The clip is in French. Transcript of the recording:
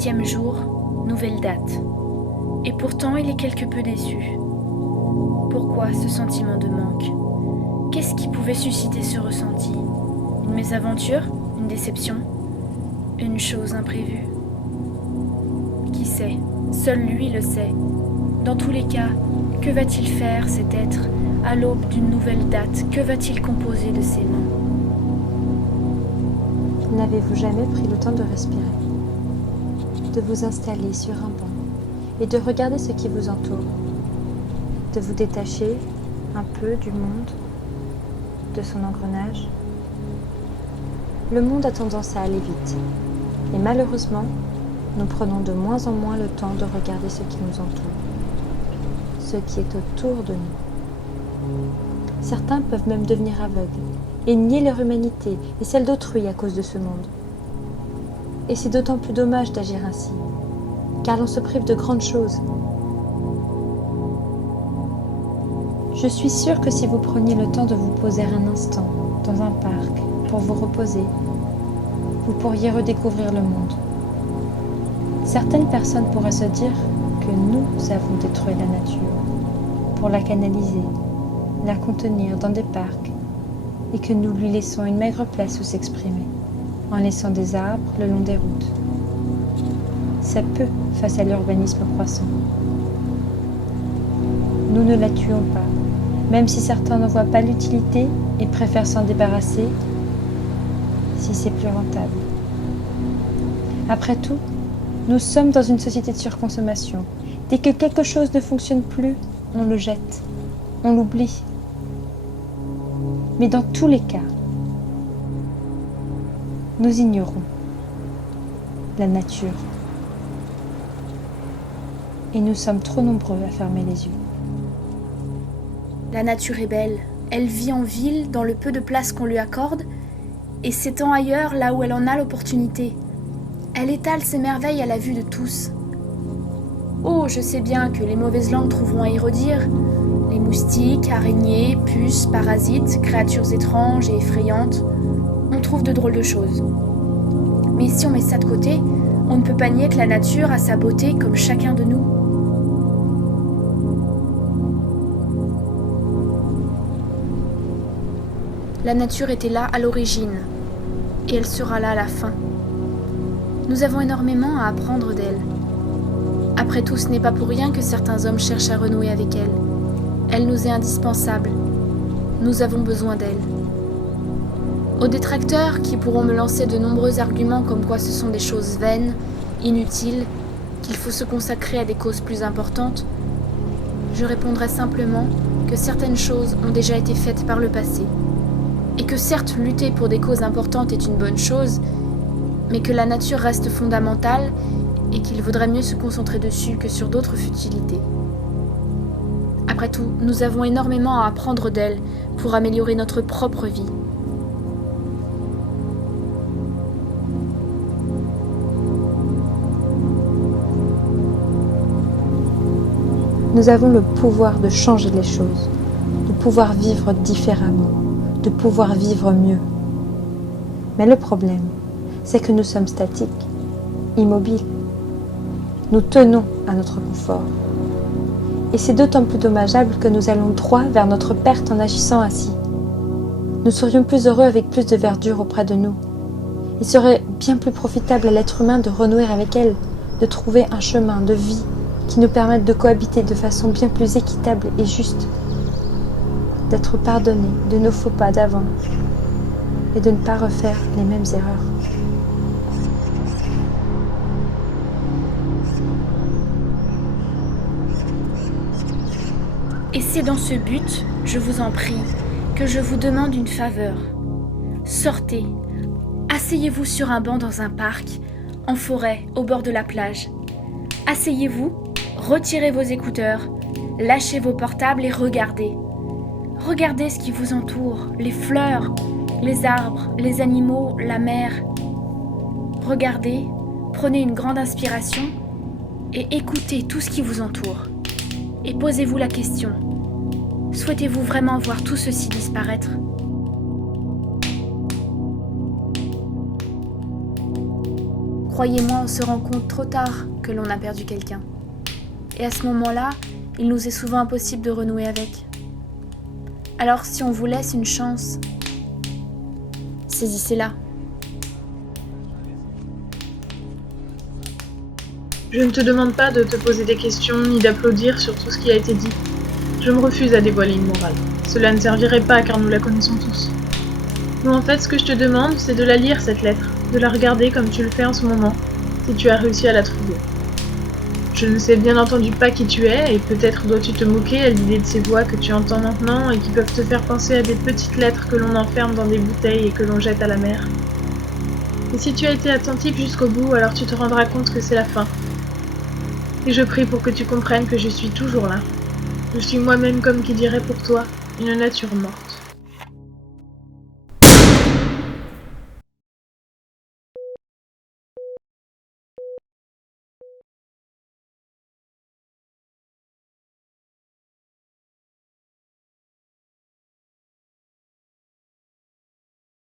7e jour, nouvelle date. Et pourtant, il est quelque peu déçu. Pourquoi ce sentiment de manque? Qu'est-ce qui pouvait susciter ce ressenti? Une mésaventure? Une déception? Une chose imprévue? Qui sait? Seul lui le sait. Dans tous les cas, que va-t-il faire cet être à l'aube d'une nouvelle date? Que va-t-il composer de ses mains? N'avez-vous jamais pris le temps de respirer, de vous installer sur un banc et de regarder ce qui vous entoure, de vous détacher un peu du monde, de son engrenage? Le monde a tendance à aller vite et malheureusement, nous prenons de moins en moins le temps de regarder ce qui nous entoure, ce qui est autour de nous. Certains peuvent même devenir aveugles et nier leur humanité et celle d'autrui à cause de ce monde. Et c'est d'autant plus dommage d'agir ainsi, car l'on se prive de grandes choses. Je suis sûre que si vous preniez le temps de vous poser un instant dans un parc pour vous reposer, vous pourriez redécouvrir le monde. Certaines personnes pourraient se dire que nous avons détruit la nature pour la canaliser, la contenir dans des parcs et que nous lui laissons une maigre place où s'exprimer, en laissant des arbres le long des routes. Ça peut face à l'urbanisme croissant. Nous ne la tuons pas, même si certains n'en voient pas l'utilité et préfèrent s'en débarrasser si c'est plus rentable. Après tout, nous sommes dans une société de surconsommation. Dès que quelque chose ne fonctionne plus, on le jette, on l'oublie. Mais dans tous les cas, nous ignorons la nature. Et nous sommes trop nombreux à fermer les yeux. La nature est belle. Elle vit en ville, dans le peu de place qu'on lui accorde, et s'étend ailleurs là où elle en a l'opportunité. Elle étale ses merveilles à la vue de tous. Oh, je sais bien que les mauvaises langues trouveront à y redire. Les moustiques, araignées, puces, parasites, créatures étranges et effrayantes, on trouve de drôles de choses. Mais si on met ça de côté, on ne peut pas nier que la nature a sa beauté comme chacun de nous. La nature était là à l'origine, et elle sera là à la fin. Nous avons énormément à apprendre d'elle. Après tout, ce n'est pas pour rien que certains hommes cherchent à renouer avec elle. Elle nous est indispensable. Nous avons besoin d'elle. Aux détracteurs qui pourront me lancer de nombreux arguments comme quoi ce sont des choses vaines, inutiles, qu'il faut se consacrer à des causes plus importantes, je répondrai simplement que certaines choses ont déjà été faites par le passé. Et que certes, lutter pour des causes importantes est une bonne chose, mais que la nature reste fondamentale et qu'il vaudrait mieux se concentrer dessus que sur d'autres futilités. Après tout, nous avons énormément à apprendre d'elle pour améliorer notre propre vie. Nous avons le pouvoir de changer les choses, de pouvoir vivre différemment, de pouvoir vivre mieux. Mais le problème, c'est que nous sommes statiques, immobiles. Nous tenons à notre confort. Et c'est d'autant plus dommageable que nous allons droit vers notre perte en agissant ainsi. Nous serions plus heureux avec plus de verdure auprès de nous. Il serait bien plus profitable à l'être humain de renouer avec elle, de trouver un chemin de vie qui nous permette de cohabiter de façon bien plus équitable et juste, d'être pardonnés de nos faux pas d'avant et de ne pas refaire les mêmes erreurs. Et c'est dans ce but, je vous en prie, que je vous demande une faveur. Sortez, asseyez-vous sur un banc dans un parc, en forêt, au bord de la plage. Asseyez-vous, retirez vos écouteurs, lâchez vos portables et regardez. Regardez ce qui vous entoure, les fleurs, les arbres, les animaux, la mer. Regardez, prenez une grande inspiration et écoutez tout ce qui vous entoure. Et posez-vous la question, souhaitez-vous vraiment voir tout ceci disparaître ? croyez-moi, on se rend compte trop tard que l'on a perdu quelqu'un. Et à ce moment-là, il nous est souvent impossible de renouer avec. Alors si on vous laisse une chance, saisissez-la. Je ne te demande pas de te poser des questions ni d'applaudir sur tout ce qui a été dit. Je me refuse à dévoiler une morale. Cela ne servirait pas car nous la connaissons tous. Non, en fait, ce que je te demande, c'est de la lire, cette lettre, de la regarder comme tu le fais en ce moment, si tu as réussi à la trouver. Je ne sais bien entendu pas qui tu es, et peut-être dois-tu te moquer à l'idée de ces voix que tu entends maintenant et qui peuvent te faire penser à des petites lettres que l'on enferme dans des bouteilles et que l'on jette à la mer. Et si tu as été attentif jusqu'au bout, alors tu te rendras compte que c'est la fin. Et je prie pour que tu comprennes que je suis toujours là. Je suis moi-même, comme qui dirait pour toi, une nature morte.